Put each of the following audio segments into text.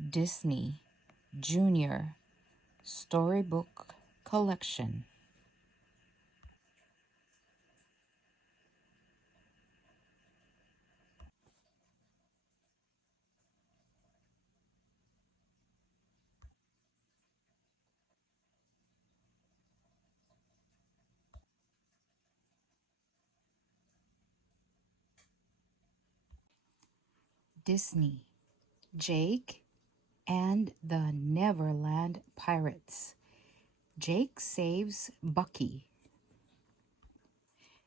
Disney Junior Storybook Collection. Disney Jake and the Neverland Pirates. Jake saves Bucky.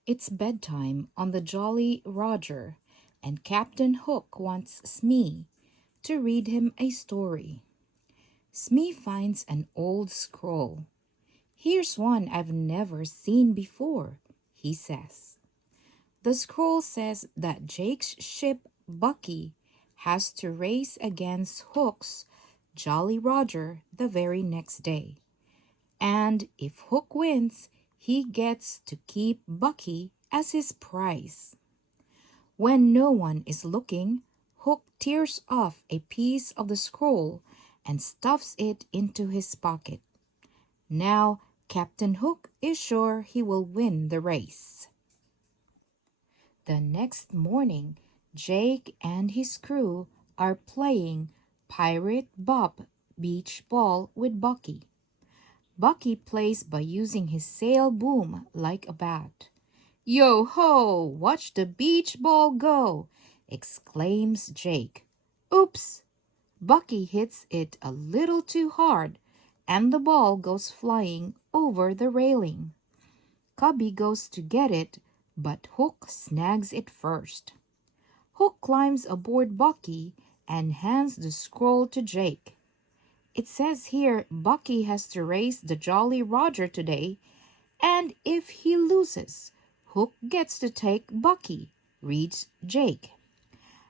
It's bedtime on the Jolly Roger, and Captain Hook wants Smee to read him a story. Smee finds an old scroll. "Here's one I've never seen before," he says. The scroll says that Jake's ship Bucky has to race against Hook's Jolly Roger the very next day. And if Hook wins, he gets to keep Bucky as his prize. When no one is looking, Hook tears off a piece of the scroll and stuffs it into his pocket. Now, Captain Hook is sure he will win the race. The next morning, Jake and his crew are playing Pirate Bop beach ball with Bucky. Bucky plays by using his sail boom like a bat. "Yo ho! Watch the beach ball go!" exclaims Jake. Oops! Bucky hits it a little too hard, and the ball goes flying over the railing. Cubby goes to get it, but Hook snags it first. Hook climbs aboard Bucky and hands the scroll to Jake. "It says here Bucky has to race the Jolly Roger today, and if he loses, Hook gets to take Bucky," reads Jake.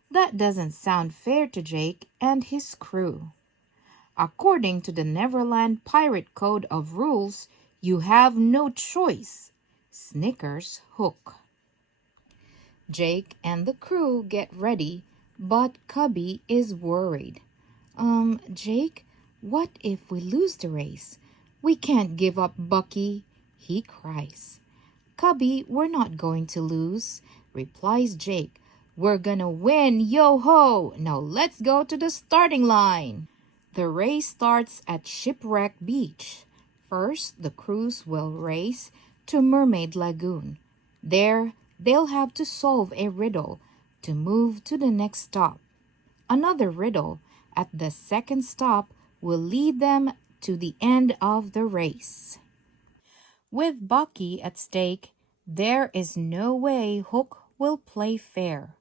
That doesn't sound fair to Jake and his crew. "According to the Neverland Pirate Code of Rules, you have no choice," snickers Hook. Jake and the crew get ready, but Cubby is worried. Jake, what if we lose the race? We can't give up Bucky," he cries. "Cubby, we're not going to lose," replies Jake. "We're gonna win, yo-ho! Now let's go to the starting line." The race starts at Shipwreck Beach. First, the crews will race to Mermaid Lagoon. There, they'll have to solve a riddle to move to the next stop. Another riddle at the second stop will lead them to the end of the race. With Bucky at stake, there is no way Hook will play fair.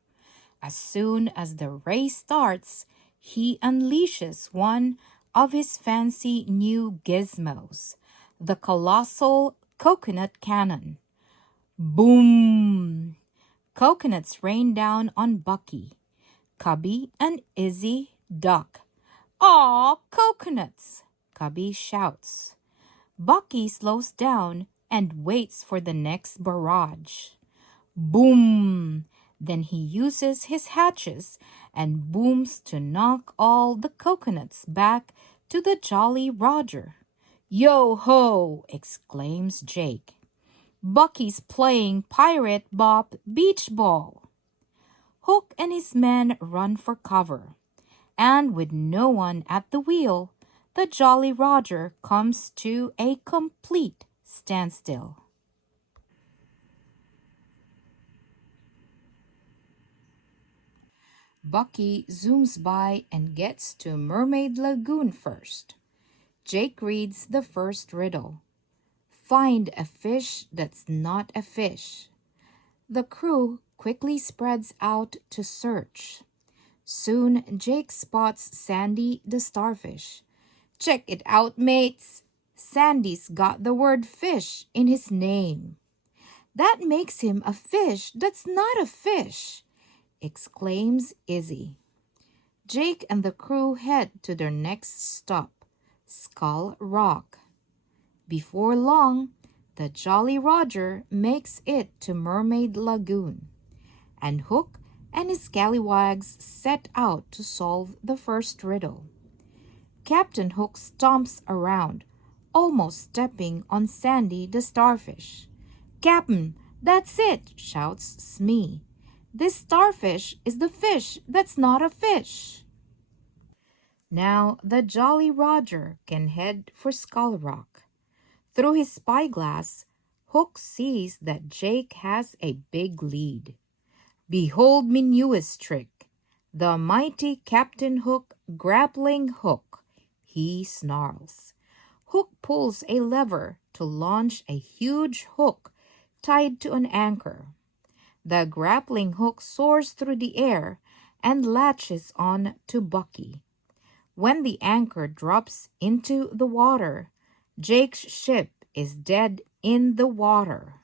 As soon as the race starts, he unleashes one of his fancy new gizmos, the colossal coconut cannon. Boom! Coconuts rain down on Bucky. Cubby and Izzy duck. "Aw, coconuts!" Cubby shouts. Bucky slows down and waits for the next barrage. Boom! Then he uses his hatches and booms to knock all the coconuts back to the Jolly Roger. "Yo ho!" exclaims Jake. "Bucky's playing Pirate Bop beach ball." Hook and his men run for cover, and with no one at the wheel, the Jolly Roger comes to a complete standstill. Bucky zooms by and gets to Mermaid Lagoon first. Jake reads the first riddle. "Find a fish that's not a fish." The crew quickly spreads out to search. Soon Jake spots Sandy the starfish. "Check it out, mates. Sandy's got the word fish in his name." "That makes him a fish that's not a fish," exclaims Izzy. Jake and the crew head to their next stop, Skull Rock. Before long, the Jolly Roger makes it to Mermaid Lagoon, and Hook and his scallywags set out to solve the first riddle. Captain Hook stomps around, almost stepping on Sandy the starfish. Captain, that's it, shouts Smee. This starfish is the fish that's not a fish. Now the Jolly Roger can head for Skull Rock. Through his spyglass, Hook sees that Jake has a big lead. Behold me newest trick, the mighty Captain Hook grappling hook, he snarls. Hook pulls a lever to launch a huge hook tied to an anchor. The grappling hook soars through the air and latches on to Bucky. When the anchor drops into the water, Jake's ship is dead in the water.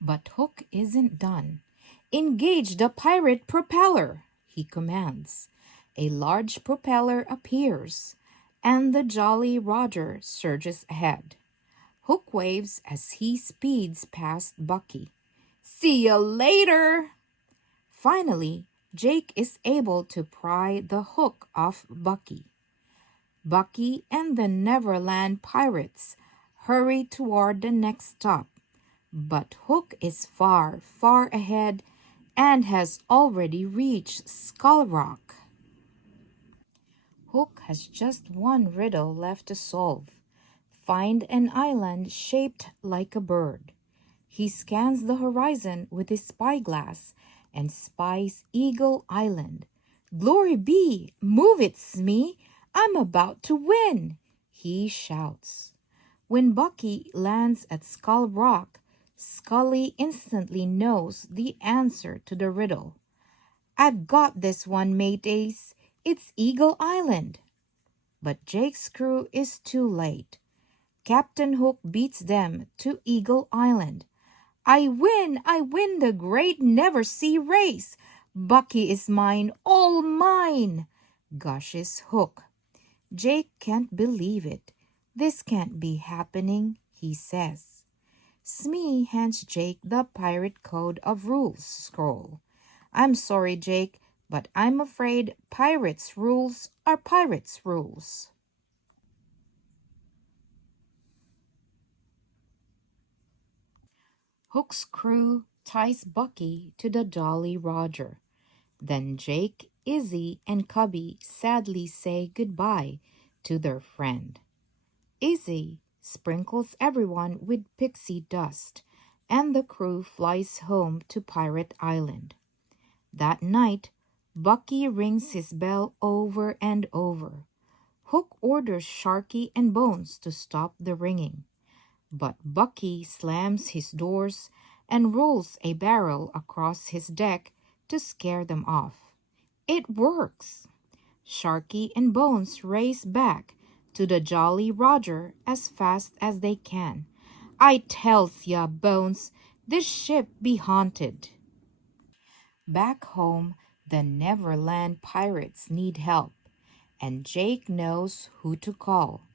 But Hook isn't done. Engage the pirate propeller, he commands. A large propeller appears, and the Jolly Roger surges ahead. Hook waves as he speeds past Bucky. See ya later! Finally, Jake is able to pry the hook off Bucky. Bucky and the Neverland pirates hurry toward the next stop, but Hook is far, far ahead and has already reached Skull Rock. Hook has just one riddle left to solve. Find an island shaped like a bird. He scans the horizon with his spyglass and spies Eagle Island. Glory be! Move it, Smee! I'm about to win! He shouts. When Bucky lands at Skull Rock, Scully instantly knows the answer to the riddle. I've got this one, mateys. It's Eagle Island. But Jake's crew is too late. Captain Hook beats them to Eagle Island. I win the great never see race. Bucky is mine, all mine, gushes Hook. Jake can't believe it. This can't be happening, he says. Smee hands Jake the Pirate Code of Rules scroll. I'm sorry, Jake, but I'm afraid pirates' rules are pirates' rules. Hook's crew ties Bucky to the Jolly Roger. Then Jake, Izzy, and Cubby sadly say goodbye to their friend. Izzy sprinkles everyone with pixie dust, and the crew flies home to Pirate Island. That night, Bucky rings his bell over and over. Hook orders Sharky and Bones to stop the ringing. But Bucky slams his doors and rolls a barrel across his deck to scare them off. It works! Sharky and Bones race back to the Jolly Roger as fast as they can. I tells ya, Bones, this ship be haunted. Back home, the Neverland pirates need help, and Jake knows who to call.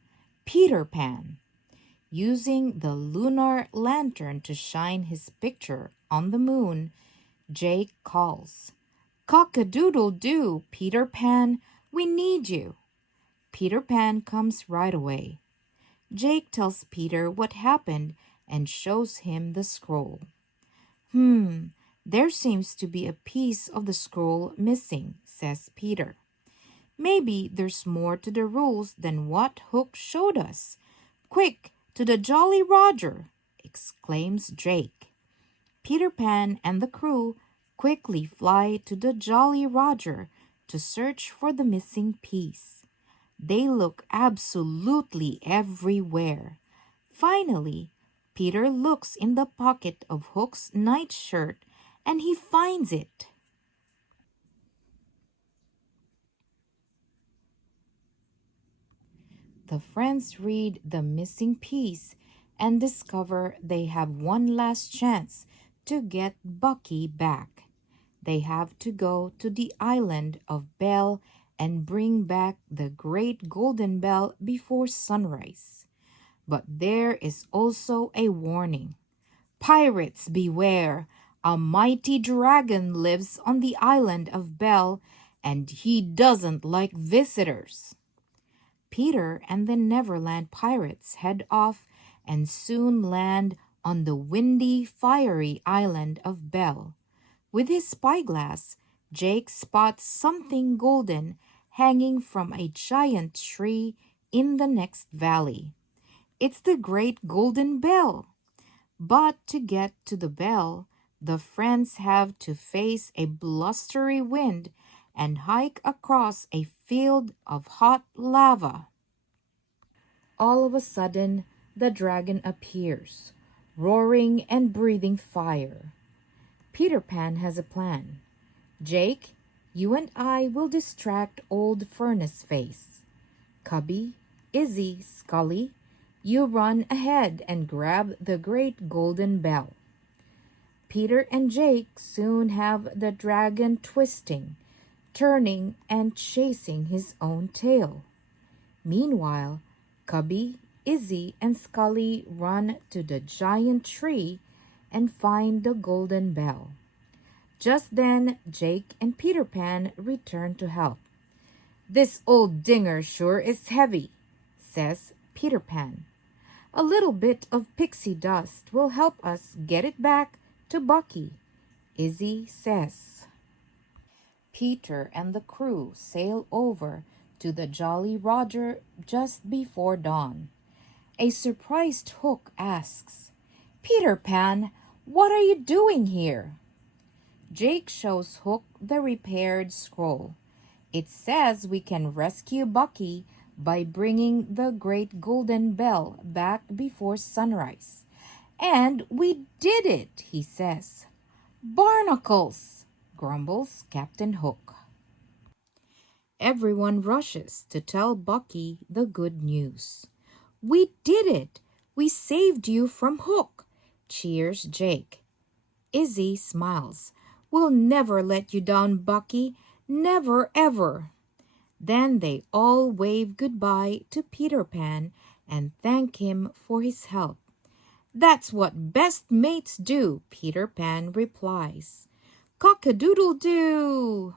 Peter Pan. Using the lunar lantern to shine his picture on the moon, Jake calls. Cock-a-doodle-doo, Peter Pan, we need you. Peter Pan comes right away. Jake tells Peter what happened and shows him the scroll. There seems to be a piece of the scroll missing, says Peter. Maybe there's more to the rules than what Hook showed us. Quick, to the Jolly Roger, exclaims Jake. Peter Pan and the crew quickly fly to the Jolly Roger to search for the missing piece. They look absolutely everywhere. Finally, Peter looks in the pocket of Hook's nightshirt and he finds it. The friends read the missing piece and discover they have one last chance to get Bucky back. They have to go to the island of Belle and bring back the great golden bell before sunrise. But there is also a warning. Pirates beware! A mighty dragon lives on the island of Belle, and he doesn't like visitors. Peter and the Neverland pirates head off and soon land on the windy, fiery island of Belle. With his spyglass, Jake spots something golden hanging from a giant tree in the next valley. It's the great golden bell. But to get to the bell, the friends have to face a blustery wind and hike across a field of hot lava. All of a sudden, the dragon appears, roaring and breathing fire. Peter Pan has a plan. Jake, you and I will distract old Furnace Face. Cubby, Izzy, Scully, you run ahead and grab the great golden bell. Peter and Jake soon have the dragon twisting, turning, and chasing his own tail. Meanwhile, Cubby, Izzy, and Scully run to the giant tree and find the golden bell. Just then, Jake and Peter Pan return to help. "This old dinger sure is heavy," says Peter Pan. "A little bit of pixie dust will help us get it back to Bucky," Izzy says. Peter and the crew sail over to the Jolly Roger just before dawn. A surprised Hook asks, "Peter Pan, what are you doing here?" Jake shows Hook the repaired scroll. It says we can rescue Bucky by bringing the great golden bell back before sunrise. "And we did it," he says. "Barnacles," grumbles Captain Hook. Everyone rushes to tell Bucky the good news. "We did it! We saved you from Hook!" cheers Jake. Izzy smiles. "We'll never let you down, Bucky. Never, ever." Then they all wave goodbye to Peter Pan and thank him for his help. "That's what best mates do," Peter Pan replies. "Cock-a-doodle-doo!"